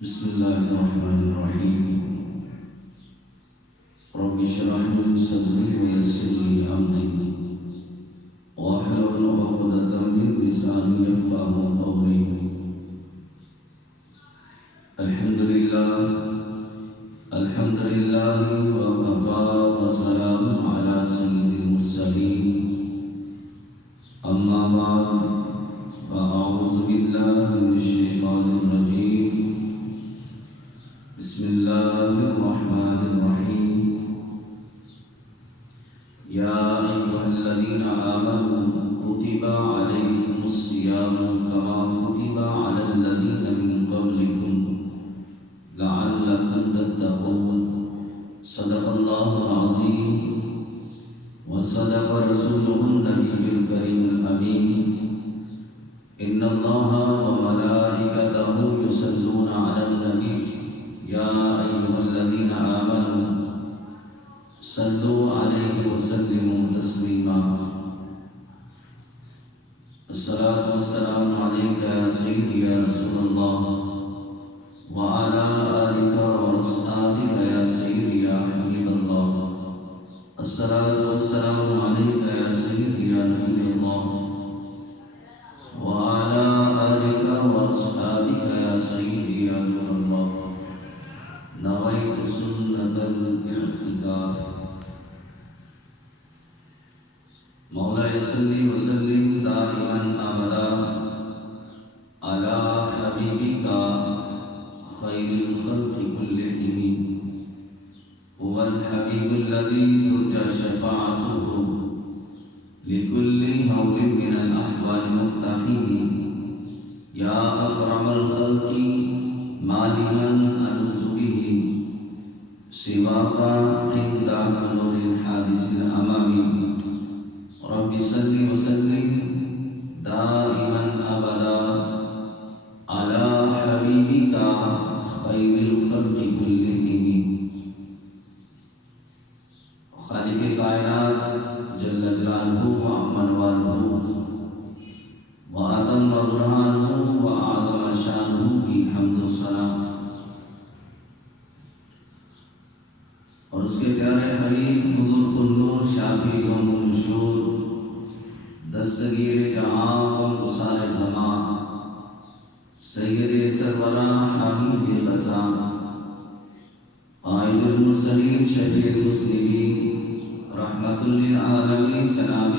بسم الله الرحمن الرحيم. رب اشرح لي صدري ويسر لي أمري واحلل عقدة من لساني يفقهوا قولي. الحمد لله وكفى وسلام على سيد المرسلين. أما بعد فأعوذ بالله من الشيطان الرجيم. بسم الله الرحمن الرحيم. يا أيها الذين آمنوا كتب عليكم الصيام كما كتب على الذين من قبلكم لعلكم تتقون. صدق الله العظيم وصدق رسوله النبي الكريم الأمين. إن الله وملائكته يصلون على النبي يا أيها الذين آمنوا صلوا عليه وسلموا تسليما. الصلاة والسلام عليك يا سيدي يا رسول الله وعلى آلك وأصحابك يا سيدي يا حبيب الله. الصلاة والسلام عليك يا سيدي يا نبي الله وعلى آلك وأصحابك يا سيدي يا نور الله. نويت سنة الاعتكاف. مولاي صل وسلم دائما أبدا على حبيبك خير الخلق كلهم. هو الحبيب الذي ترجى شفاعته لكل هول من الأحوال مقتحم. يا أكرم الخلق ما لمن ألوذ به سواك عند حضور الحادث الأمامي. رب صل وسلم دائما أبدا على حبيبك خير الخلق كلهم. خالق کائنات جل جلالہ وعمن والہ وآدم برہانہ وآدم شانہ کی حمد و ثنا اور اس کے پیارے حبیب حضور النور شافی یوم النشور دستگیر جہاں غم گسار زمان سید سرورہ حبیب غزہ قائد المرسلین شفیع المسلمین رحمت للعالمین جناب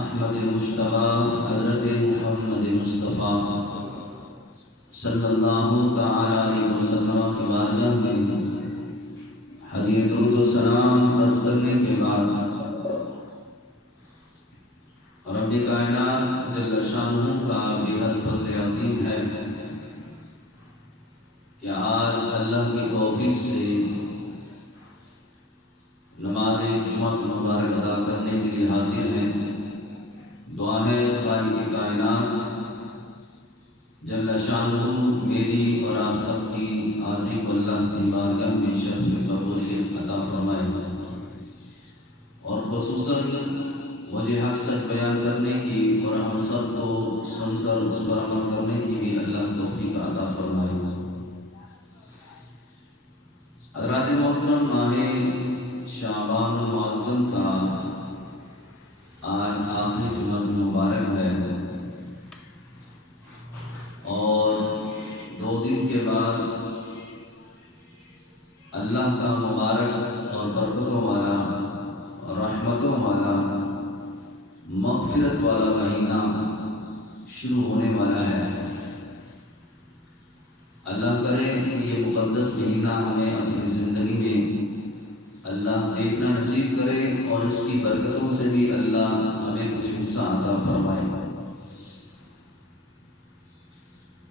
احمد مجتبیٰ حضرت محمد مصطفیٰ صلی اللہ تعالی علیہ وسلم کی بارگاہ میں ہدیہ درود و سلام عرض کرنے کے بعد رب کائنات جل شانہ کا بےحد فضل عظیم ہے کہ آج اللہ کی توفیق سے نماز جمعہ مبارک ادا کرنے کے لیے حاضر ہیں. دعا ہے خالق کائنات جل شانہ میری اور آپ سب کی حاضری کو اللہ کی بارگاہ میں شرف قبولیت عطا فرمائے اور خصوصاً وجہ حق سچ بیان کرنے کی اور ہم سب کو سن کر اس پر عمل کرنے کی بھی اللہ توفیق عطا فرمائے. حضرات محترم، ماہ شعبان المعظم کا آج آخری جمعہ مبارک ہے اور 2 دن کے بعد اللہ کا مبارک اور برکتوں والا اور رحمتوں والا مغفرت والا مہینہ شروع ہونے والا ہے. اللہ کرے کہ یہ مقدس مہینہ ہمیں اپنی زندگی میں اللہ دیکھنا نصیب کرے اور اس کی برکتوں سے بھی اللہ ہمیں کچھ حصہ عطا فرمائے.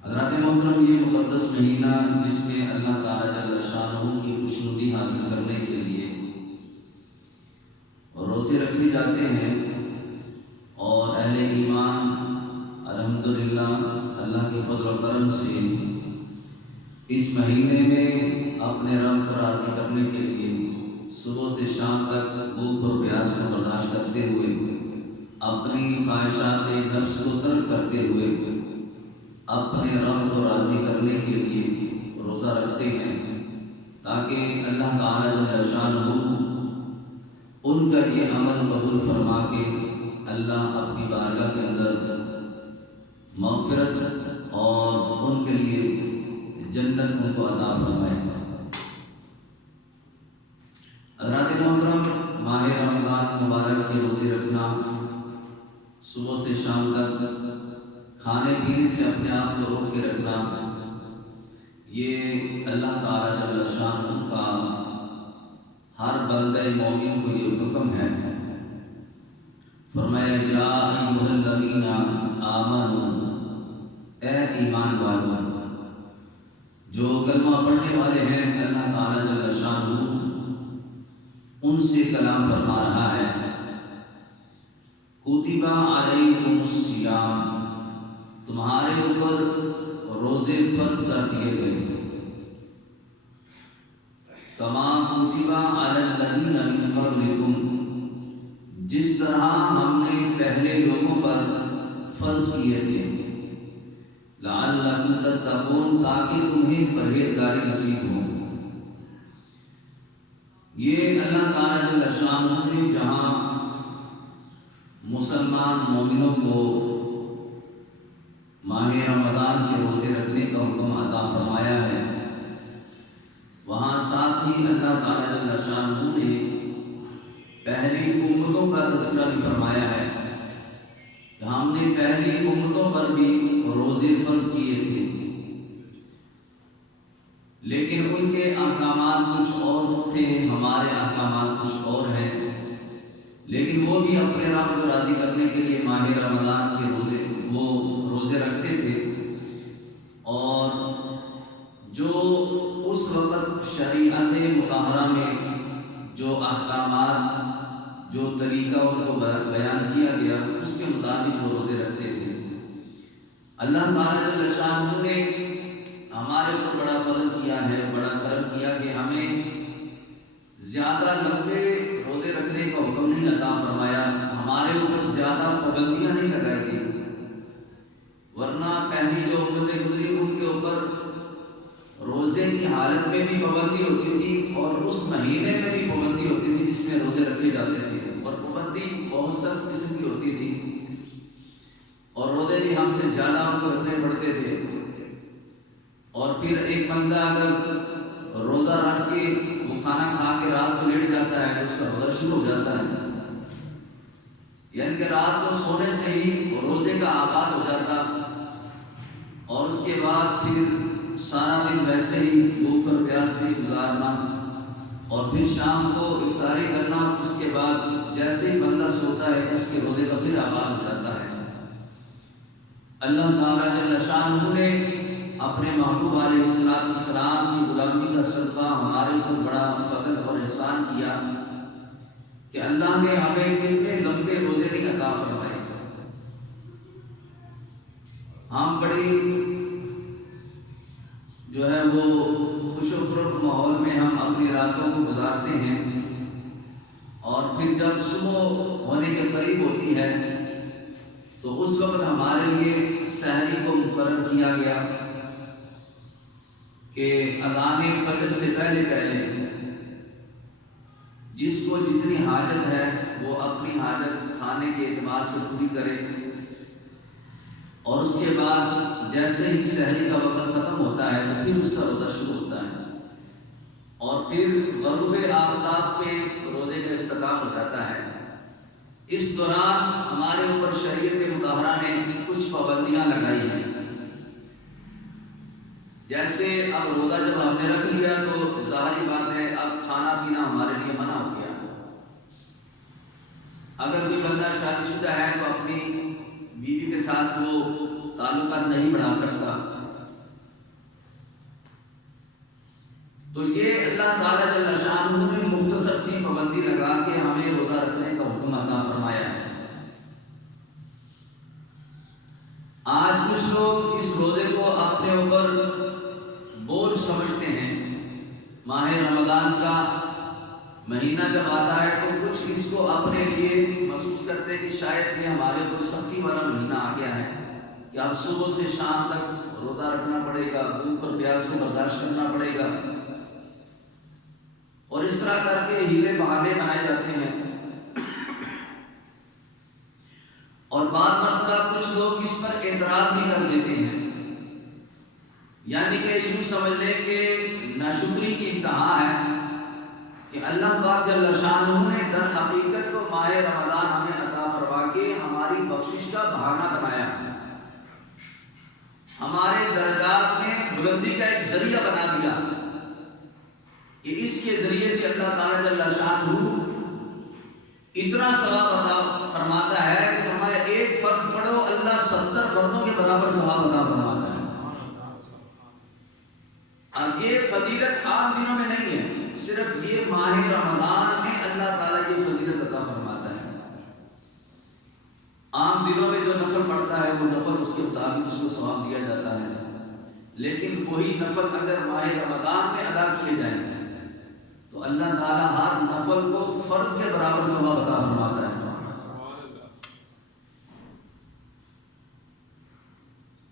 حضرات محترم، یہ مقدس مہینہ جس میں اللہ تعالیٰ جل شانہ کی خوشنودی حاصل کرنے کے لیے روزے رکھے جاتے ہیں اور اہل ایمان الحمدللہ اللہ کے فضل و کرم سے اس مہینے میں اپنے رب کو راضی کرنے کے لیے صبح سے شام تک بھوک اور پیاس کو برداشت کرتے ہوئے اپنی خواہشات نفس کو ترک کرتے ہوئے اپنے رب کو راضی کرنے کے لیے روزہ رکھتے ہیں تاکہ اللہ تعالیٰ جل شانہ ان کا یہ عمل قبول فرما کے اللہ اپنی بارگاہ کے اندر مغفرت اور ان کے لیے جنت ان کو عطا فرمائے۔ حضرات محترم، ماہ رمضان مبارک کے روزے رکھنا، صبح سے شام تک کھانے پینے سے اپنے آپ کو روک کے رکھنا، یہ اللہ تعالیٰ جل شانہ کا ہر بندہ مومن کو یہ حکم ہے۔ فرمایا یا ایھا الذین آمنوا، اے ایمان والو، جو کلمہ پڑھنے والے ہیں اللہ تعالیٰ جل شانہ ان سے کلام فرما رہا ہے۔ کتب علیکم الصیام، تمہارے اوپر روزے فرض کر دیے گئے، کما کتب علی الذین من قبلکم، جس طرح ہم نے پہلے لوگوں پر فرض کیے تھے، لعلکم تتقون، تاکہ تمہیں پرہیزگاری نصیب ہو۔ یہ اللہ تعالیٰ جل شانہ نے جہاں مسلمان مومنوں کو ماہ رمضان کے روزے رکھنے کا حکم عطا فرمایا ہے، وہاں ساتھ ہی اللہ تعالیٰ جل شانہ نے پہلی امتوں کا تذکرہ بھی فرمایا ہے کہ ہم نے پہلی امتوں پر بھی روزے فرض کیے تھے، لیکن ان کے احکامات کچھ اور تھے، ہمارے احکامات کچھ اور ہیں، لیکن وہ بھی اپنے رب کو راضی کرنے کے لیے ماہ رمضان کے روزے رکھتے تھے۔ اور جو اس وقت شریعت مطہرہ میں جو احکامات، جو طریقہ ان کو بیان کیا گیا، اس کے مطابق وہ روزے رکھتے تھے۔ اللہ تعالیٰ جل شانہ نے ہمارے اوپر بڑا فضل کیا ہے، بڑا کرم کیا کہ ہمیں زیادہ لمبے روزے رکھنے کا حکم نہیں عطا فرمایا، ہمارے اوپر زیادہ پابندیاں نہیں لگائی گئی، ورنہ پہلی جو امتیں گزری ان کے اوپر روزے کی حالت میں بھی پابندی ہوتی تھی اور اس مہینے میں بھی پابندی ہوتی تھی جس میں روزے رکھے جاتے تھے، اور پابندی بہت سخت قسم کی ہوتی تھی، اور روزے بھی ہم سے زیادہ ہم کو رکھنے پڑتے تھے۔ اور پھر ایک بندہ اگر روزہ رکھ کے وہ کھانا کھا کے رات کو لیٹ جاتا ہے تو اس کا روزہ شروع ہو جاتا ہے، یعنی کہ رات کو سونے سے ہی روزے کا آغاز ہو جاتا، اور اس کے بعد پھر سارا دن ویسے ہی بھوک اور پیاس سے گزارنا، اور پھر شام کو افطاری کرنا، اس کے بعد جیسے ہی بندہ سوتا ہے اس کے روزے کا پھر آغاز ہو جاتا ہے۔ اللہ تعالیٰ جل شانہ نے اپنے محبوب علیہ السلام کی غلامی کا صدقہ ہمارے اوپر بڑا فضل اور احسان کیا کہ اللہ نے ہمیں کتنے لمبے روزے نہیں عطا فرمائے۔ ہم بڑی جو ہے وہ خوش و خرم ماحول میں ہم اپنی راتوں کو گزارتے ہیں، اور پھر جب صبح ہونے کے قریب ہوتی ہے تو اس وقت ہمارے لیے سحری کو مقرر کیا گیا کہ اذان فجر سے پہلے جس کو جتنی حاجت ہے وہ اپنی حاجت کھانے کے اعتبار سے پوری کرے، اور اس کے بعد جیسے ہی سحری کا وقت ختم ہوتا ہے تو پھر اس کا روزہ شروع ہوتا ہے، اور پھر غروب آفتاب پہ روزے کا اختتام ہو جاتا ہے۔ اس دوران ہمارے اوپر شریعت مطہرہ نے کچھ پابندیاں لگائی ہیں، جیسے اب روزہ جب ہم نے رکھ لیا تو ظاہری بات ہے اب کھانا پینا ہمارے لیے منع ہو گیا۔ اگر کوئی بندہ شادی شدہ ہے تو اپنی بیوی کے ساتھ وہ تعلقات نہیں بڑھا سکتا، تو یہ اللہ تعالیٰ جل شانہ نے مختصر سی پابندی لگا کے ہمیں روزہ رکھنے کا حکم عطا فرمایا ہے۔ آج کچھ لوگ اس روزے کو اپنے اوپر بوجھ سمجھتے ہیں، ماہ رمضان کا مہینہ جب آتا ہے تو کچھ اس کو اپنے لیے محسوس کرتے ہیں کہ شاید یہ ہمارے اوپر سختی والا مہینہ آ گیا ہے، کہ اب صبح سے شام تک روزہ رکھنا پڑے گا، بھوک اور پیاس کو برداشت کرنا پڑے گا، اور اس طرح کر کے ہیلے بہانے بنائے جاتے ہیں۔ اور بعض مرتبہ کچھ لوگ اس پر اعتراض بھی کر دیتے ہیں، یعنی کہ یوں سمجھ لیں کہ ناشکری کی انتہا ہے کہ اللہ پاک جل شانہ نے در حقیقت کو ماہ رمضان ہمیں عطا فرما کے ہماری بخشش کا بہانہ بنایا، ہمارے درجات میں بلندی کا ایک ذریعہ بنا دیا کہ اس کے ذریعے سے اللہ تعالیٰ جل شانہ اتنا ثواب عطا فرماتا ہے کہ فرمایا ایک فرض پڑھو اللہ 70 فرضوں کے برابر ثواب عطا فرماتا ہے۔ اب یہ فضیلت عام دنوں میں نہیں ہے، صرف یہ ماہ رمضان میں اللہ تعالیٰ یہ فضیلت عطا فرماتا ہے۔ عام دنوں میں جو نفل پڑھتا ہے وہ نفل اس کے مطابق اس کو ثواب دیا جاتا ہے، لیکن وہی نفل اگر ماہ رمضان میں ادا کیے جائیں تو اللہ تعالیٰ ہر نفل کو فرض کے برابر ثواب عطا فرماتا ہے۔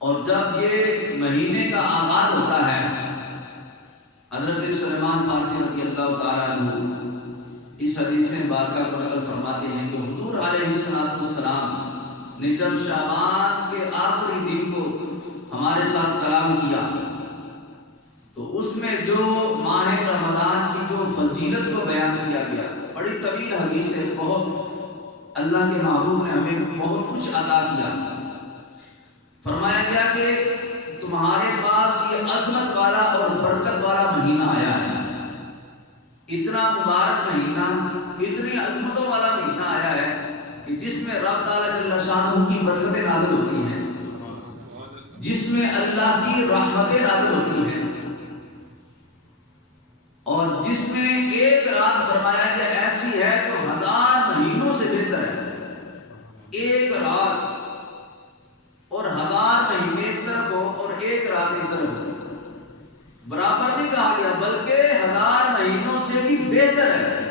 اور جب یہ مہینے کا آغاز ہوتا ہے، حضرت سلیمان فارسی رضی اللہ تعالیٰ عنہ اس حدیث مبارکہ کو نقل فرماتے ہیں کہ حضور علیہ السلام نے جب شعبان کے آخری دن کو ہمارے ساتھ کلام کیا تو اس میں جو ماہ رمضان کی جو فضیلت کو بیان کیا گیا، بڑی طویل حدیث ہے، بہت اللہ کے محبوب نے ہمیں بہت کچھ عطا کیا۔ فرمایا گیا کہ تمہارے پاس یہ عظمت والا اور برکت والا مہینہ آیا ہے، اتنا مبارک مہینہ، اتنی عظمتوں والا مہینہ آیا ہے کہ جس میں رب تعالیٰ جل شانہ کی برکتیں نازل ہوتی ہیں، جس میں اللہ کی رحمتیں نازل ہوتی ہیں، اور جس میں ایک رات فرمایا گیا ایسی ہے جو 1000 مہینوں سے بہتر ہے۔ ایک رات اور 1000 مہینے ایک طرف ہو اور ایک رات ایک طرف ہو، برابر نہیں کہا گیا بلکہ 1000 مہینوں سے بھی بہتر ہے۔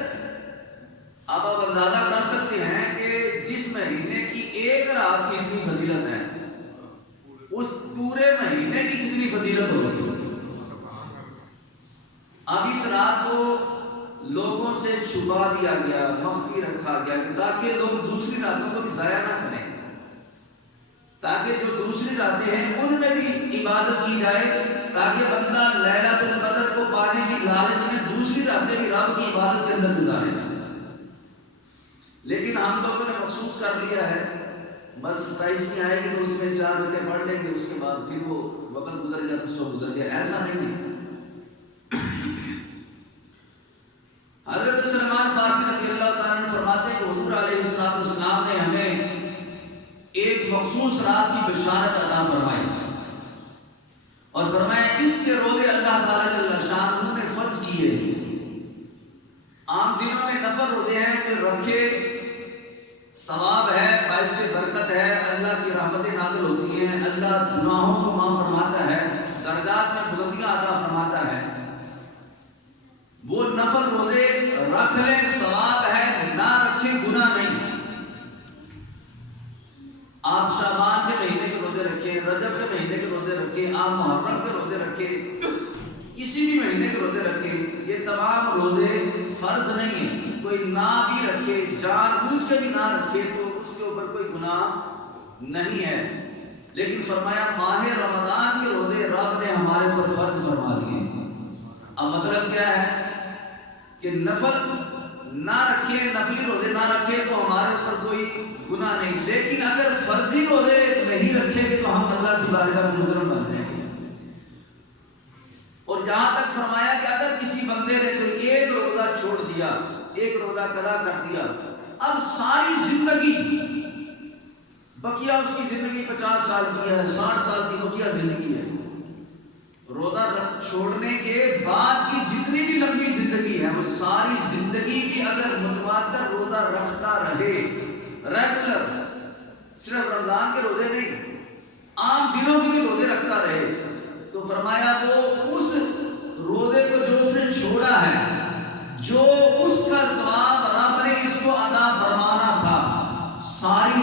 اب آپ اندازہ کر سکتے ہیں کہ جس مہینے کی ایک رات کی اتنی فضیلت ہے، اس پورے مہینے کی کتنی فضیلت ہوگی۔ اب اس رات کو لوگوں سے چھپا دیا گیا، مخفی رکھا گیا تاکہ لوگ دوسری راتوں کو بھی ضائع نہ کریں، تاکہ جو دوسری راتیں ہیں ان میں بھی عبادت کی جائے، تاکہ بندہ لیلۃ القدر کو پانے کی لالچ میں دوسری راتیں بھی رب کی عبادت کے اندر گزارے۔ لیکن ہم لوگوں نے محسوس کر لیا ہے بس 27 آئے گی تو اس میں 4 رکعتیں پڑھ لیں گے، اس کے بعد پھر وہ وقت گزر گیا تو سو گزر گیا، ایسا نہیں ہے۔ حضرت سلیمان فارسی رضی اللہ تعالیٰ عنہ فرماتے ہیں کہ حضور علیہ السلام نے ہمیں ایک مخصوص رات کی بشارت عطا فرمائی اور فرمایا اس کے روزے اللہ تعالیٰ جل شانہ نے فرض کیے۔ عام دنوں میں نفل روزے ہیں کہ رکھے ثواب ہے، باعث برکت ہے، اللہ کی رحمتیں نازل ہوتی ہیں، اللہ گناہوں کو معاف فرماتا ہے، درجات میں بلندیاں عطا فرماتا ہے۔ وہ نفل روزے رکھ لیں ثواب ہے، نہ رکھیں گناہ نہیں۔ آپ شعبان کے مہینے کے روزے رکھیں، رجب کے مہینے کے روزے رکھیں، آپ محرم کے روزے رکھیں، کسی بھی مہینے کے روزے رکھیں، یہ تمام روزے فرض نہیں ہیں۔ کوئی نہ بھی رکھے، جان بوجھ کے بھی نہ رکھے تو اس کے اوپر کوئی گناہ نہیں ہے، لیکن فرمایا ماہ رمضان کے روزے رب نے ہمارے اوپر فرض فرما دیے۔ اب مطلب کیا ہے کہ نفل نہ رکھے، نفلی روزے نہ رکھے تو ہمارے اوپر کوئی گناہ نہیں، لیکن اگر فرضی روزے نہیں رکھیں گے تو ہم اللہ کی بارگاہ میں مجرم بن جائیں گے۔ اور جہاں تک فرمایا کہ اگر کسی بندے نے کوئی ایک روزہ چھوڑ دیا، ایک روزہ قضا کر دیا، اب ساری زندگی بقیہ اس کی زندگی 50 سال کی ہے، 60 سال کی بقیہ زندگی ہے، روزہ چھوڑنے کے بعد کی جتنی بھی لمبی زندگی ہے وہ ساری زندگی بھی اگر متواتر روزہ رکھتا رہے، ریگولر، صرف رمضان کے روزے نہیں عام دنوں کے بھی روزے رکھتا رہے، تو فرمایا وہ اس روزے کو جو اس نے چھوڑا ہے، جو اس کا ثواب رب نے اس کو عطا فرمانا تھا، ساری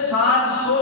700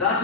10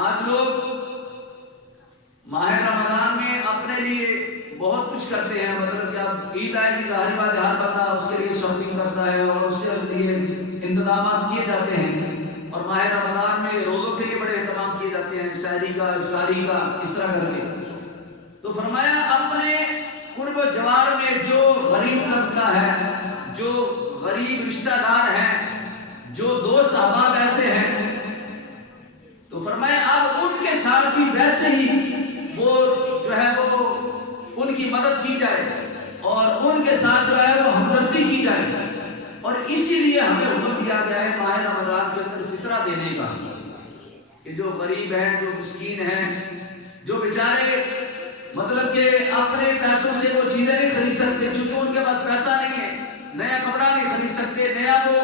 آج لوگ ماہ رمضان میں اپنے لیے بہت کچھ کرتے ہیں، مطلب کہ اب عید آئے گی، ظاہر بات ہے ہر بندہ اس کے لیے شاپنگ کرتا ہے اور اس کے لیے انتظامات کیے جاتے ہیں، اور ماہ رمضان میں روزوں کے لیے بڑے اہتمام کیے جاتے ہیں، سحری کا، افطاری کا، اس طرح کر کے۔ تو فرمایا اپنے قرب و جوار میں جو غریب طبقہ ہے، جو غریب رشتہ دار ہیں، جو دوست احباب ایسے ہیں، تو فرمایا اب ان کے ساتھ بھی ویسے ہی وہ جو ہے وہ ان کی مدد کی جائے اور ان کے ساتھ جو ہے وہ ہمدردی کی جائے، اور اسی لیے ہمیں حکم دیا گیا ہے ماہ رمضان کے اندر فطرہ دینے کا، کہ جو غریب ہیں، جو مسکین ہیں، جو بیچارے مطلب کہ اپنے پیسوں سے وہ چیزیں نہیں خرید سکتے، چونکہ ان کے پاس پیسہ نہیں ہے، نیا کپڑا نہیں خرید سکتے، نیا وہ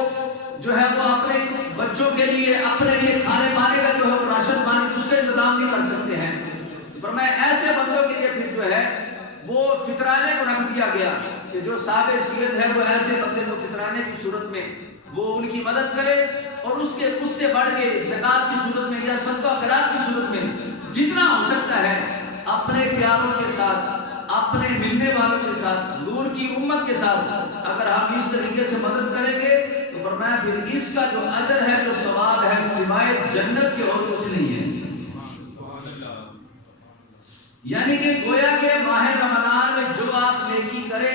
جو ہے وہ اپنے بچوں کے لیے، اپنے لیے کھانے پانے کا جو ہے وہ راشن پانی اس کا انتظام نہیں کر سکتے ہیں، فرمایا ایسے بندوں کے لیے پھر جو ہے وہ فطرانے کو رکھ دیا گیا کہ جو صاحب حیثیت ہے وہ ایسے بندے کو فطرانے کی صورت میں وہ ان کی مدد کرے، اور اس سے بڑھ کے زکات کی صورت میں یا صدقہ خیرات کی صورت میں جتنا ہو سکتا ہے اپنے پیاروں کے ساتھ، اپنے ملنے والوں کے ساتھ، نور کی امت کے ساتھ اگر ہم اس طریقے سے مدد کریں گے تو فرمایا پھر اس کا جو اجر ہے، جو ثواب ہے، سوائے جنت کے اور کچھ نہیں ہے۔ یعنی کہ گویا کہ ماہ رمضان میں جو آپ نیکی کرے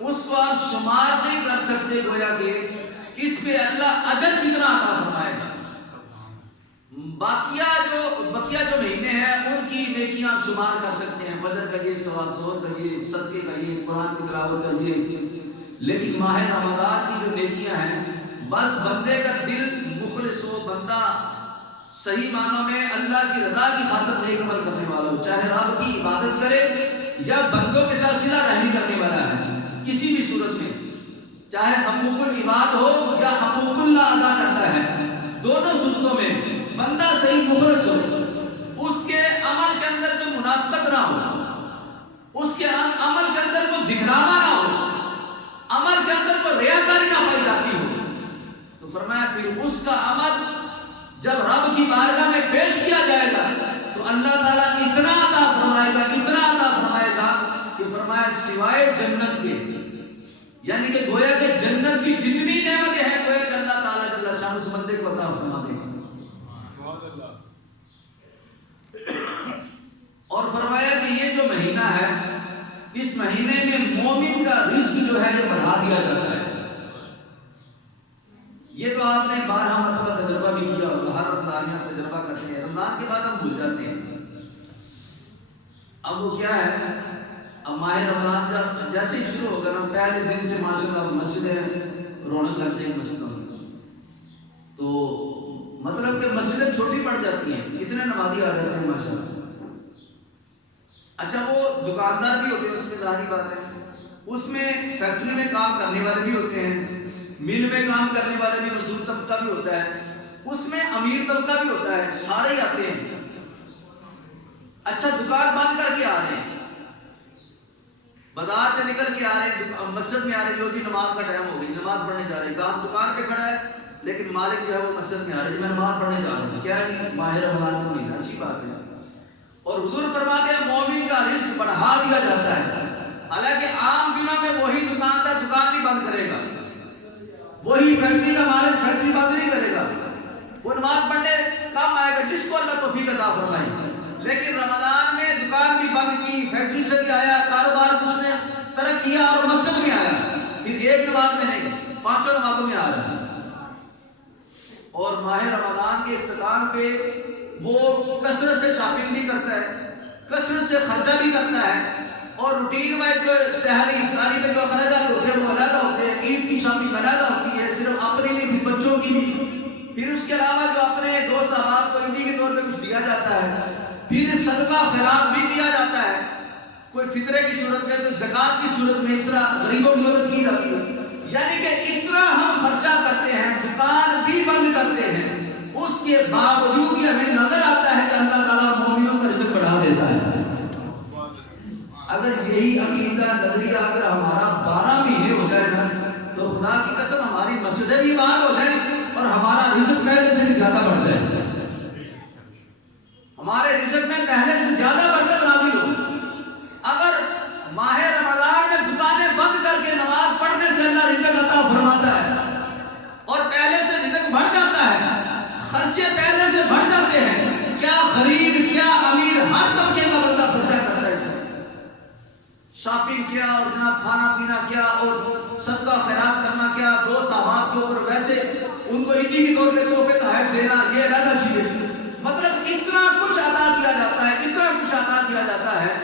اس کو آپ شمار نہیں کر سکتے، گویا کہ اس پہ اللہ اجر کتنا عطا فرمائے گا۔ بقیہ جو مہینے ہیں ان کی نیکیاں آپ شمار کر سکتے ہیں، فجر کا یہ ثواب، ظہر کا یہ، صدقے کا یہ، قرآن کی تلاوت کا یہ، لیکن ماہ رمضان کی جو نیکیاں ہیں بس بندے کا دل مخلص ہو، بندہ صحیح معنوں میں اللہ کی رضا کی خاطر نیک عمل کرنے والا ہو، چاہے رب کی عبادت کرے یا بندوں کے ساتھ صلہ رحمی کرنے والا ہے، کسی بھی صورت میں، چاہے حقوق العباد ہو یا حقوق اللہ ادا کرتا ہے، دونوں صورتوں میں بندہ صحیح مخلص ہو، اس کے عمل کے اندر جو منافقت نہ ہو، اس کے عمل کے اندر کوئی دکھلاوا نہ ہو، عمل کے اندر کوئی ریاکاری نہ پائی جاتی ہو، تو فرمایا پھر اس کا عمل جب رب کی بارگاہ میں پیش کیا جائے گا تو اللہ تعالیٰ اتنا عطا فرمائے گا، اتنا عطا فرمائے گا کہ فرمایا سوائے جنت کے، یعنی کہ گویا کہ جنت کی جتنی نعمتیں ہیں گویا کہ اللہ تعالیٰ جل شانہ اس بندے کو عطا فرما دے گا۔ اور فرمایا کہ یہ جو مہینہ ہے اس مہینے میں مومن کا رزق جو ہے یہ بڑھا دیا جاتا ہے۔ یہ تو آپ نے 12 مرتبہ تجربہ بھی کیا ہوگا، ہر رمضان میں تجربہ کرتے ہیں، رمضان کے بعد ہم بھول جاتے ہیں۔ اب وہ کیا ہے، اب ماہ رمضان جب جیسے ہی شروع ہوگا نا، پہلے دن سے ماشاءاللہ مسجدیں رونق لگ جائیں مسجدوں میں، تو مطلب کہ مسجدیں چھوٹی پڑ جاتی ہیں، اتنے نمازی آ جاتے ہیں ماشاءاللہ۔ اچھا وہ دکاندار بھی ہوتے ہیں، اس میں ظاہری بات ہے، اس میں فیکٹری میں کام کرنے والے بھی ہوتے ہیں، مل میں کام کرنے والے بھی، مزدور طبقہ بھی ہوتا ہے، اس میں امیر طبقہ بھی ہوتا ہے، سارے ہی آتے ہیں۔ اچھا دکان بند کر کے آ رہے ہیں، بازار سے نکل کے آ رہے ہیں، مسجد میں آ رہے ہیں، لو جی نماز کا ٹائم ہو گئی، نماز پڑھنے جا رہے ہیں، کام دکان پہ کھڑا ہے لیکن مالک جو ہے وہ مسجد میں آ رہے ہیں، میں نماز پڑھنے جا رہا ہوں، کیا ہے ماہ رمضان کا مہینہ، اچھی بات ہے۔ اور حضور فرماتے ہیں مومن کا رزق بڑھا دیا جاتا ہے، حالانکہ عام دنوں میں وہی دکاندار دکان نہیں بند کرے گا، وہی فیکٹری کا مالک فیکٹری بند نہیں کرے گا، وہ نماز پڑھنے کام آئے گا جس کو اللہ توفیق عطا فرمائے۔ لیکن رمضان میں دکان بھی بند کی، فیکٹری سے بھی آیا، کاروبار اس نے ترک کیا اور مسجد میں آیا، پھر ایک نماز میں نہیں 5 نمازوں میں آ رہا ہے۔ اور ماہ رمضان کے اختتام پہ وہ کثرت سے شاپنگ بھی کرتا ہے، کثرت سے خرچہ بھی کرتا ہے، اور روٹین میں جو سحری افطاری میں جو اخراجات ہوتے ہیں وہ علیحدہ ہوتے ہیں، عید کی شاپنگ علیحدہ ہوتی ہے، صرف اپنی نہیں بھی بچوں کی بھی، پھر اس کے علاوہ جو اپنے دوست احباب کو عیدی کے طور پہ کچھ دیا جاتا ہے، پھر صدقہ خیرات بھی کیا جاتا ہے، کوئی فطرے کی صورت میں، کوئی زکات کی صورت میں، اس طرح غریبوں کی مدد کی جاتی ہے۔ یعنی کہ اتنا ہم خرچہ کرتے ہیں، دکان بھی بند کرتے ہیں، اس کے باوجود یہ ہمیں نظر آتا ہے کہ اللہ تعالیٰ مومنوں کا رزق بڑھا دیتا ہے۔ اگر یہی عقیدہ نظریہ اگر ہمارا 12 مہینے ہو جائے نا تو خدا کی قسم ہماری مسجدیں بھی بند ہو جائیں اور ہمارا رزق پہلے سے بھی زیادہ بڑھ جائے۔ ہمارے رزق میں پہلے سے زیادہ برکت نازل ہو. اگر ماہ رمضان میں دکانیں بند کر کے نماز پڑھنے سے اللہ رزق عطا فرماتا ہے اور پہلے سے رزق بڑھ جاتا ہے, خرچے پہلے سے بڑھ جاتے ہیں. کیا غریب کیا امیر ہر طبقے کا بندہ خرچہ کرتا ہے. شاپنگ کیا اور جناب کھانا پینا کیا اور صدقہ خیرات کرنا کیا, دوست احباب کے اوپر ویسے ان کو عیدی کے طور پہ تحفے تحائف دینا, یہ علیحدہ چیز ہے. مطلب اتنا کچھ عطا کیا جاتا ہے, اتنا کچھ عطا کیا جاتا ہے,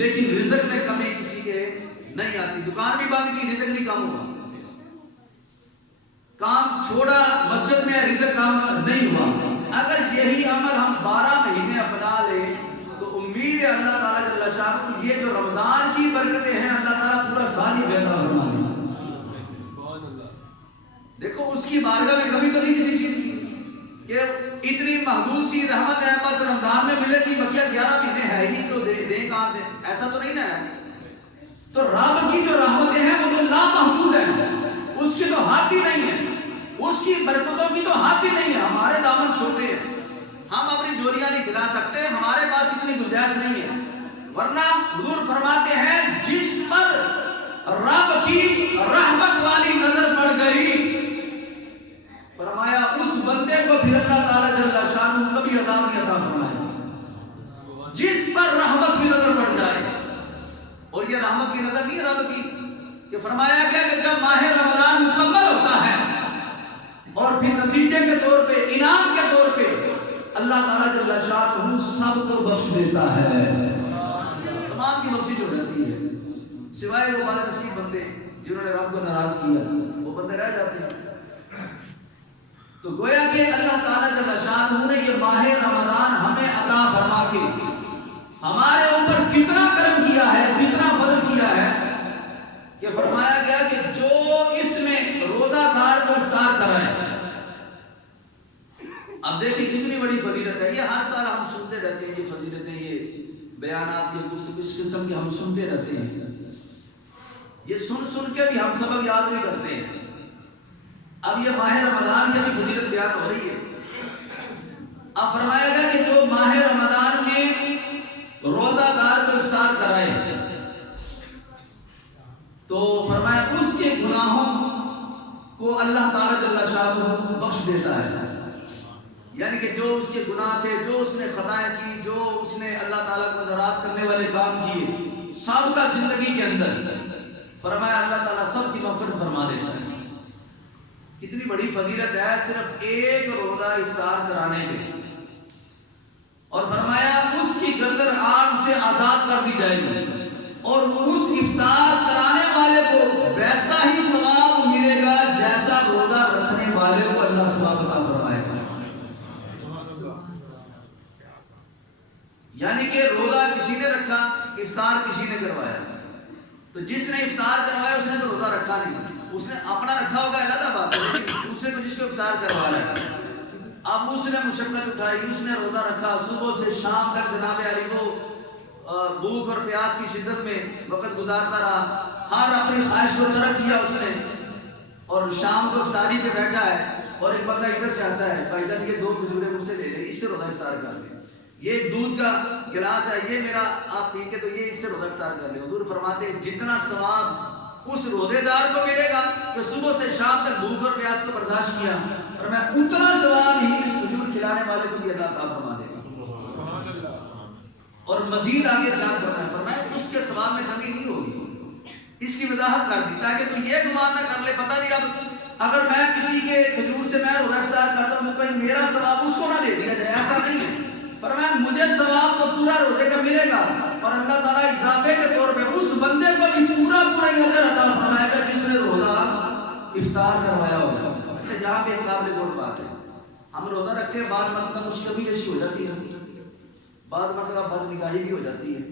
لیکن رزق میں کمی کسی کے نہیں آتی. دکان بھی بند کی, رزق نہیں کم ہوا. کام چھوڑا مسجد میں, رزق کام نہیں ہوا. اگر یہی عمل ہم 12 مہینے اپنا لیں تو امید ہے اللہ تعالیٰ جل شانہ یہ جو رمضان کی برکتیں ہیں اللہ تعالیٰ پورا سال ہی بہتر فرما دے گا. دیکھو اس کی بارگاہ میں کمی تو نہیں کسی چیز کی کہ اتنی محدود سی رحمت ہے بس رمضان میں ملے گی, بقیہ 11 مہینے ہے ہی تو دیں کہاں سے, ایسا تو نہیں نا ہے. تو رب کی جو رحمتیں ہیں وہ تو لامحدود ہیں, اس کی تو حد ہی نہیں ہے, اس کی برکتوں کی تو حد ہی نہیں ہے. ہمارے دامن چھوٹے ہیں, ہم اپنی جولیاں نہیں گنا سکتے, ہمارے پاس اتنی گنجائش نہیں ہے. ورنہ حضور فرماتے ہیں جس پر رب کی رحمت والی نظر پڑ گئی, فرمایا اس بندے کو پھر اللہ تعالیٰ جل شانہ کبھی عذاب نہیں عطا فرمائے. جس پر رحمت کی نظر پڑ جائے, اور یہ رحمت کی نظر نہیں رب کی کہ فرمایا گیا کہ جب ماہ رمضان مکمل ہوتا ہے اور پھر نتیجے کے طور پہ, انعام کے طور پہ اللہ تعالیٰ جل شانہ سب کو بخش دیتا ہے, تمام کی بخشش ہو جاتی ہے, سوائے وہ بد نصیب بندے جنہوں نے رب کو ناراض کیا, وہ بندے رہ جاتے ہیں. تو گویا کہ اللہ تعالیٰ جل شانہ نے یہ ماہ رمضان ہمیں عطا فرما کے ہمارے اوپر کتنا کرم کیا ہے, کتنا فضل کیا ہے کہ فرمایا گیا کہ جو اس میں روزہ دار کو افطار کرائے. اب دیکھیں کتنی بڑی فضیلت ہے, یہ ہر سال ہم سنتے رہتے ہیں, یہ فضیلتیں, یہ بیانات, یہ گفتگو اس قسم کے ہم سنتے رہتے ہیں, یہ سن کے بھی ہم سبق یاد نہیں کرتے ہیں. اب یہ ماہ رمضان کی بھی فضیلت بیان ہو رہی ہے. اب فرمایا گیا کہ جو ماہ رمضان میں روزہ دار کو افطار کرائے تو فرمایا اس کے گناہوں کو اللہ تعالیٰ جل شانہ بخش دیتا ہے. یعنی کہ جو اس کے گناہ تھے, جو اس نے خطائیں کی, جو اس نے اللہ تعالیٰ کو ناراض کرنے والے کام کیے سابقہ زندگی کے اندر, فرمایا اللہ تعالیٰ سب کی مغفرت فرما دیتا ہے. کتنی بڑی فضیلت ہے صرف ایک روزہ افطار کرانے میں, اور فرمایا اس کی گردن آگ سے آزاد کر دی جائے گی اور اس افطار کرانے والے کو ویسا ہی ثواب ملے گا جیسا روزہ رکھنے والے کو اللہ ثواب عطا فرمائے گا. یعنی کہ روزہ کسی نے رکھا, افطار کسی نے کروایا, تو جس نے افطار کروایا اس نے تو روزہ رکھا نہیں, اس نے اپنا رکھا ہوگا علیحدہ بات ہے, دوسرے کو جس کو افطار کروا رہا ہے اب اس نے مشقت اٹھائی, اس نے روزہ رکھا, صبح سے شام تک جناب علی کو بھوک اور پیاس کی شدت میں وقت گزارتا رہا, ہر اپنی خواہش کو ترک کیا اس نے, اور شام کو افطاری پہ بیٹھا ہے اور ایک بندہ ادھر سے آتا ہے, بھائی جان یہ 2 کھجوریں مجھ سے لے لیں, اس سے روزہ افطار کر لیں, یہ ایک دودھ کا گلاس ہے یہ میرا, آپ پی کے تو یہ اس سے روزہ افطار کر لیں. حضور فرماتے ہیں جتنا ثواب اس روزے دار کو ملے گا کہ صبح سے شام تک بھوک اور پیاس کو برداشت کیا, اور میں اتنا ثواب ہی اس کھجور کھلانے والے کو بھی اللہ عطا فرما دے گا. اور مزید آگے ارشاد فرمایا اس کے ثواب میں کمی نہیں ہوگی. اس کی وضاحت کر دی تاکہ تو یہ گمان نہ کر لے, پتہ نہیں اب اگر میں کسی کے کھجور سے میں روزہ افطار کرتا ہوں تو کہیں میرا ثواب اس کو نہ دے دیا جائے, ایسا نہیں ہے. فرمایا مجھے ثواب تو پورا روزے کا ملے گا, اور اللہ تعالیٰ اضافے کے طور پہ اس بندے کو بھی پورا اجر عطا فرمائے گا جس نے روزہ افطار کروایا ہوگا. اچھا یہاں پہ ایک قابل غور بات ہے, ہم روزہ رکھتے ہیں, بعض مرتبہ کچھ کمی رشی ہو جاتی ہے, بعض مرتبہ بد نگاہی بھی ہو جاتی ہے,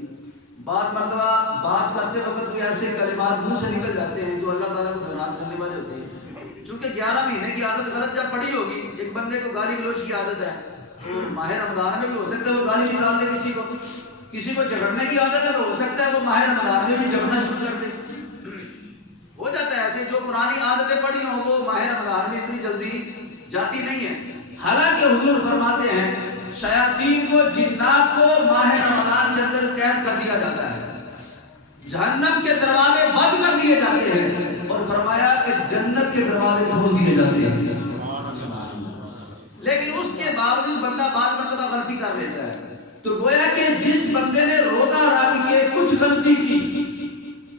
بعض مرتبہ بات کرتے وقت کوئی ایسے کلمات منہ سے نکل جاتے ہیں جو اللہ تعالیٰ کو ناراض کرنے والے ہوتے ہیں. چونکہ 11 مہینے کی عادت غلط جب پڑی ہوگی, ایک بندے کو گالی گلوچ کی عادت ہے تو ماہ رمضان میں بھی ہو سکتا ہے وہ گالی نکال دے, کسی کو جھگڑنے کی عادت ہے تو ہو سکتا ہے وہ ماہ رمضان میں بھی جھگڑنا شروع کر دے. ہو جاتا ہے ایسے, جو پرانی عادتیں پڑی ہوں وہ ماہ رمضان میں اتنی جلدی جاتی نہیں ہے. حالانکہ حضور فرماتے ہیں شیاطین کو، جنات کو ماہ رمضان کے اندر قید کر دیا جاتا ہے، جہنم کے دروازے بند کر دیے جاتے ہیں، اور فرمایا کہ جنت کے دروازے کھول دیے جاتے ہیں۔ لیکن اس کے باوجود بندہ بعض مرتبہ غلطی کر لیتا ہے، تو گویا کہ جس بندے نے روزہ رکھ کے کچھ غلطی کی،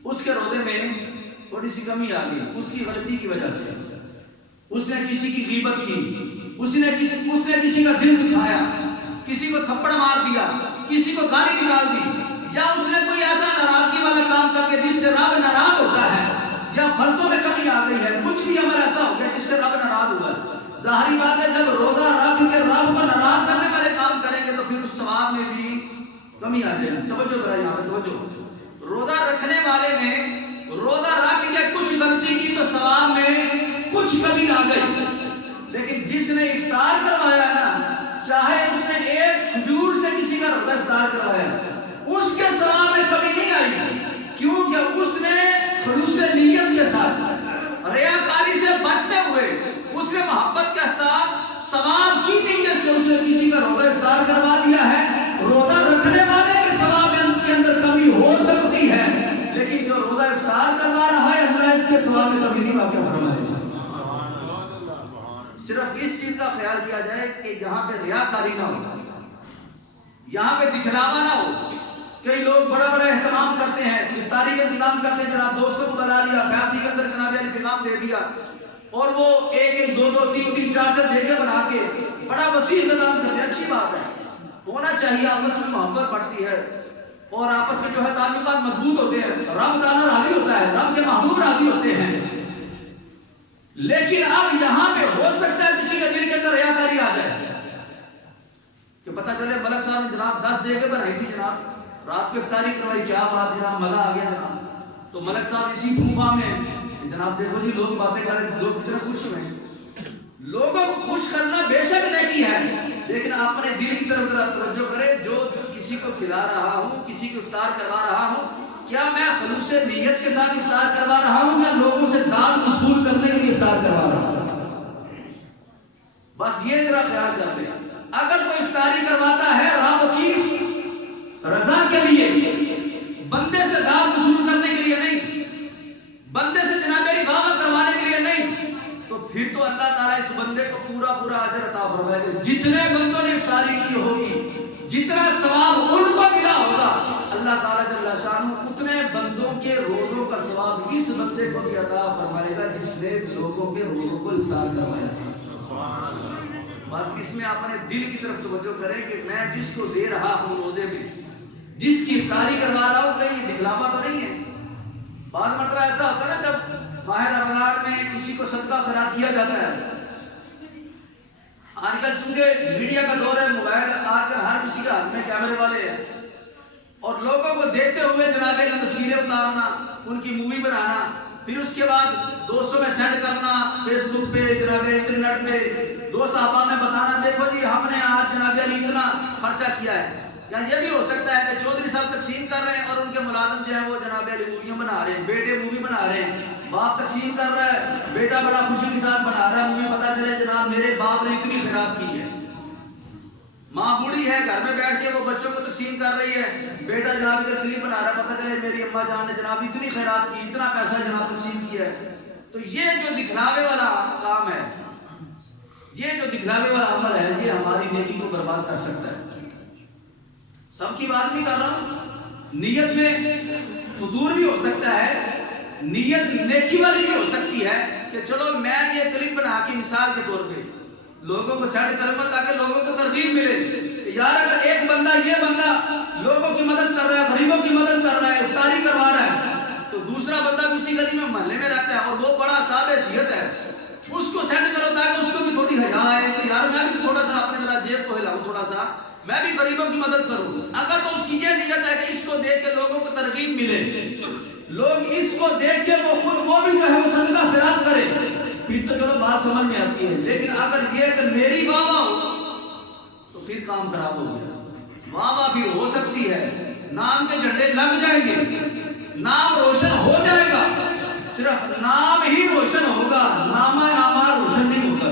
اس کے روزے میں تھوڑی سی کمی آ گئی، اس کی غلطی کی وجہ سے اس نے کسی کی غیبت کی، اس نے کسی کا دل دکھایا، کسی کو تھپڑ مار دیا، کسی کو گالی نکال دی، یا اس نے کوئی ایسا ناراضگی والا کام کر کے جس سے رب ناراض ہوتا ہے، یا فرضوں میں کمی آ گئی ہے، کچھ بھی عمل ایسا ہو گیا جس سے رب ناراض ہوا ہے۔ ظاہری بات ہے جب روزہ رکھ کے رب کو ناراض کرنے والے کام کریں گے تو پھر اس ثواب میں بھی کمی آ جائے گی۔ توجہ ذرا یہاں پہ توجہ، روزہ رکھنے والے نے روزہ رکھ کے کچھ غلطی کی تو ثواب میں کچھ کمی آ گئی، لیکن جس نے افطار کروایا نا، چاہے اس نے ایک کھجور سے کسی کا روزہ افطار کروایا، اس کے ثواب میں کمی نہیں آئی، کیونکہ اس نے خلوص نیت کے ساتھ، ریاکاری سے بچتے ہوئے، اس نے محبت کے ساتھ ثواب کی نیت سے اس نے کسی کا روزہ افطار کروا دیا ہے۔ روزہ رکھنے والے کے ثواب کے اندر کمی ہو سکتی ہے، لیکن جو روزہ افطار کروا رہا ہے اللہ اس کے ثواب میں کمی نہیں واقع فرمائے گا۔ صرف اس چیز کا خیال کیا جائے کہ یہاں پہ ریاکاری نہ ہو، یہاں پہ دکھلاوا نہ ہو۔ کئی لوگ بڑا بڑا اہتمام کرتے ہیں، افطاری کا انتظام کرتے ہیں، جناب دوستوں کو بلا لیا، فیملی کے اندر جناب یعنی پیغام دے دیا، اور وہ ایک دو تین چار جگہ بنا کے بڑا وسیع انتظام کرتے ہیں۔ اچھی بات ہے، ہونا چاہیے، آپس میں محبت بڑھتی ہے اور آپس میں جو ہے تعلقات مضبوط ہوتے ہیں، رب تعالیٰ راضی ہوتا ہے، رب کے محبوب راضی ہوتے ہیں۔ لیکن اب یہاں پہ ہو سکتا ہے کسی کے دل کے اندر ریاکاری آ جائے کہ پتہ چلے ملک صاحب نے جناب 10 جگہ بنائی تھی، جناب رات کو افطاری کروائی، کیا بات ہے جناب، مزہ آ گیا جناب، تو ملک صاحب اسی پھوپا میں جناب دیکھو جی لوگ باتیں کر رہے ہیں، لوگ کتنے خوش ہوئے ہیں۔ لوگوں کو خوش کرنا بے شک نیکی ہے، لیکن اپنے دل کی طرف توجہ کرے، جو کسی کو کھلا رہا ہوں، کسی کو افطار کروا رہا ہوں، کیا میں خلوص نیت کے ساتھ افطار کروا رہا ہوں یا لوگوں سے داد وصول کرنے کے لیے افطار کروا رہا ہوں؟ بس یہ ذرا خیال کر لیں۔ اگر کوئی افطاری کرواتا ہے رب کی رضا کے لیے، بندے سے داد وصول کرنے کے لیے نہیں، بندے سے جناب میری واہ کروانے کے لیے نہیں، تو پھر تو اللہ تعالیٰ اس بندے کو پورا اجر عطا فرمائے گا۔ جتنے بندوں نے افطاری کی ہوگی، جتنا ثواب ان کو ملا ہوگا، اللہ تعالیٰ جل شانہ اتنے بندوں کے روزوں کا ثواب اس بندے کو بھی عطا فرمائے گا جس نے لوگوں کے روزوں کو افطار کروایا تھا۔ بس اس میں اپنے دل کی طرف توجہ کریں کہ میں جس کو دے رہا ہوں روزے میں، جس کی افطاری کروا رہا ہوں، کہیں دکھلاوا تو نہیں ہے۔ بعض مرتبہ ایسا ہوتا ہے نا جب ماہ رمضان میں کسی کو صدقہ خیرات کیا جاتا ہے، آج کل چونکہ میڈیا کا دور ہے، موبائل آج کل ہر کسی کے ہاتھ میں کیمرے والے ہیں، اور لوگوں کو دیکھتے ہوئے جناب تصویریں اتارنا، ان کی مووی بنانا، پھر اس کے بعد دوستوں میں سینڈ کرنا، فیس بک پہ جناب انٹرنیٹ پہ دوست صحابہ میں بتانا، دیکھو جی ہم نے آج جناب اتنا خرچہ کیا ہے۔ یا یہ بھی ہو سکتا ہے کہ چودھری صاحب تقسیم کر رہے ہیں اور ان کے ملازم جو ہیں وہ جناب موویاں بنا رہے ہیں، بیٹے مووی بنا رہے ہیں، باپ تقسیم کر رہا ہے، بیٹا بڑا خوشی کے ساتھ بنا رہا ہے مووی، پتہ چلے جناب میرے باپ نے اتنی خیرات کی ہے۔ ماں بوڑھی ہے گھر میں بیٹھ کے وہ بچوں کو تقسیم کر رہی ہے، بیٹا جناب ادھر کلپ بنا رہا ہے، پتہ چلے میری اماں جان نے جناب اتنی خیرات کی، اتنا پیسہ جناب تقسیم کیا ہے۔ تو یہ جو دکھلاوے والا کام ہے، یہ جو دکھلاوے والا عمل ہے، یہ ہماری نیکی کو برباد کر سکتا ہے۔ سب کی بات نہیں کر رہا ہوں، نیت میں فضول بھی ہو سکتا ہے، نیت نیکی والی بھی ہو سکتی ہے کہ چلو میں یہ کلپ بنا کے مثال کے طور پہ لوگوں کو سیٹ کروں گا تاکہ لوگوں کو ترغیب ملے، یار اگر ایک بندہ یہ بندہ لوگوں کی مدد کر رہا ہے، غریبوں کی مدد کر رہا ہے، افطاری کروا رہا ہے، تو دوسرا بندہ بھی اسی گلی میں محلے میں رہتا ہے اور وہ بڑا صاحب حیثیت ہے، اس کو سیٹ کرو تاکہ اس کو بھی تھوڑی حیا آئے کہ یار میں بھی تھوڑا سا اپنے ذرا جیب کو ہلاؤں، تھوڑا سا میں بھی غریبوں کی مدد کروں۔ اگر تو اس کی یہ نیت ہے کہ اس کو دیکھ کے لوگوں کو ترغیب ملے، لوگ اس کو دیکھ کے وہ بھی جو ہے وہ صدقہ خیرات کرے، پھر تو چلو بات سمجھ میں آتی ہے۔ لیکن اگر یہ کہ میری واہ ہو تو پھر کام خراب ہو گیا۔ واہ بھی ہو سکتی ہے، نام کے جھنڈے لگ جائیں گے، نام روشن ہو جائے گا، صرف نام ہی روشن ہوگا، نامہ اعمال روشن نہیں ہوگا۔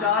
4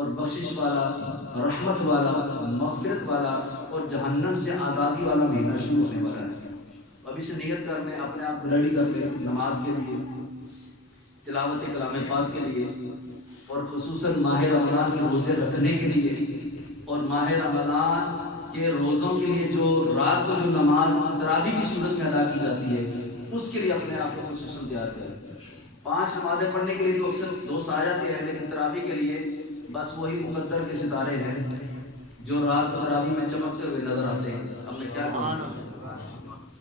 اور بخشش والا، رحمت والا، مغفرت والا اور جہنم سے آزادی والا مہینہ شروع ہونے والا ہے۔ ابھی سے نیت کر لیں، اپنے آپ کو ریڈی کر لیں نماز کے لیے، تلاوت کلام پاک کے لیے، اور خصوصاً ماہ رمضان کے روزے رکھنے کے لیے، اور ماہ رمضان کے روزوں کے لیے جو رات کو جو نماز تراویح کی صورت میں ادا کی جاتی ہے اس کے لیے اپنے آپ کو خصوصاً تیار کریں۔ 5 نمازیں پڑھنے کے لیے تو اکثر 2 آ جاتے ہیں، لیکن تراویح کے لیے بس وہی مقدر کے ستارے ہیں جو رات کو تراویح میں چمکتے ہوئے نظر آتے ہیں۔ ہم نے کیا کرنا،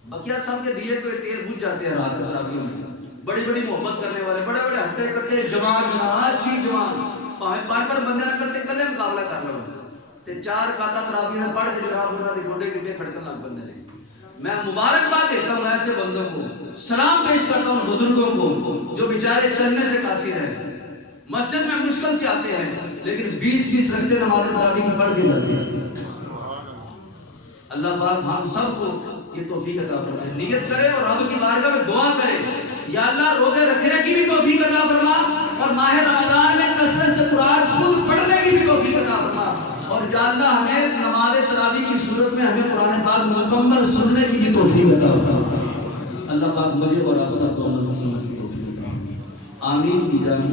بقیہ سب کے دیے تو تیل بجھ جاتے ہیں رات کو تراویح میں۔ بڑی بڑی محبت کرنے والے، بڑے بڑے ہٹے کٹے جوان پر بندے نہ کرتے کلے مقابلہ کر لو تے 4 کاتا تراویح میں پڑھ کے جناب انہوں نے گوڈے گٹے کھڑکن لگ بندے نے۔ میں مبارکباد دیتا ہوں ایسے بندوں کو، سلام پیش کرتا ہوں بزرگوں کو جو بیچارے چلنے سے قاصر ہیں، مسجد میں مشکل سے آتے ہیں لیکن 20 رکعتیں نماز تراویح میں پڑھ کے جاتے ہیں۔ اللہ پاک ہم سب کو یہ توفیق عطا فرمائے۔ نیت کرے اور رب کی بارگاہ میں دعا کرے، یا اللہ روزے رکھنے کی بھی توفیق عطا فرما، اور ماہ رمضان میں کثرت سے قرآن خود پڑھنے کی بھی توفیق عطا فرما، اور یا اللہ ہمیں نماز تراویح کی صورت میں ہمیں قرآن پاک مکمل سننے کی بھی توفیق عطا فرما۔ اللہ پاک مجھے اور آپ سب کو سمجھ کی توفیق عطا فرما۔ آمین بجاہ